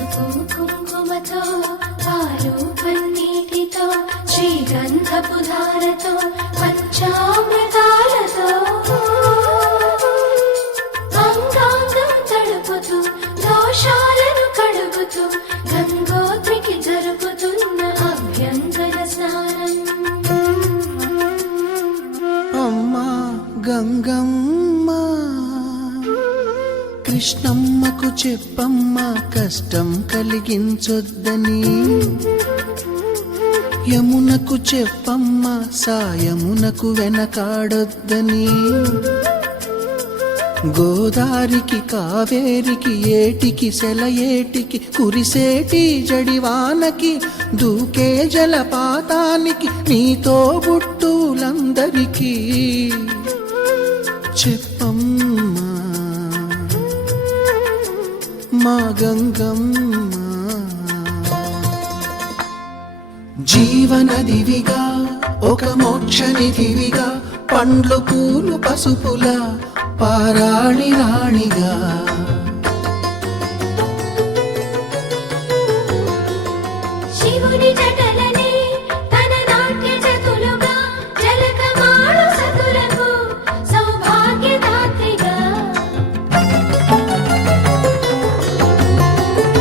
పసుపు కుంకుమతో పాలు పన్నీటితో శ్రీగంధపు ధారతో పంచామృతాలతో అంగాంగం తడుపుతూ దోషాలను కడుగుతూ గంగోత్రికి జరుపుతున్న అభ్యంగన స్నానం. అమ్మా గంగమ్మ కృష్ణమ్మకు చెప్పమ్మా కష్టం కలిగించొద్దని, యమునకు చెప్పమ్మా సాయమునకు వెనకాడొద్దని, గోదారికి కావేరికి ఏటికి సెలయేటికి కురిసేటి జడివానకి దూకే జలపాతానికి నీతో బుట్టులందరికీ చెప్పమ్మా మా గంగమ్మ. జీవనదివిగా ఒక మోక్షనిధివిగా పండ్లు పూలు పసుపుల పారాణి రాణిగా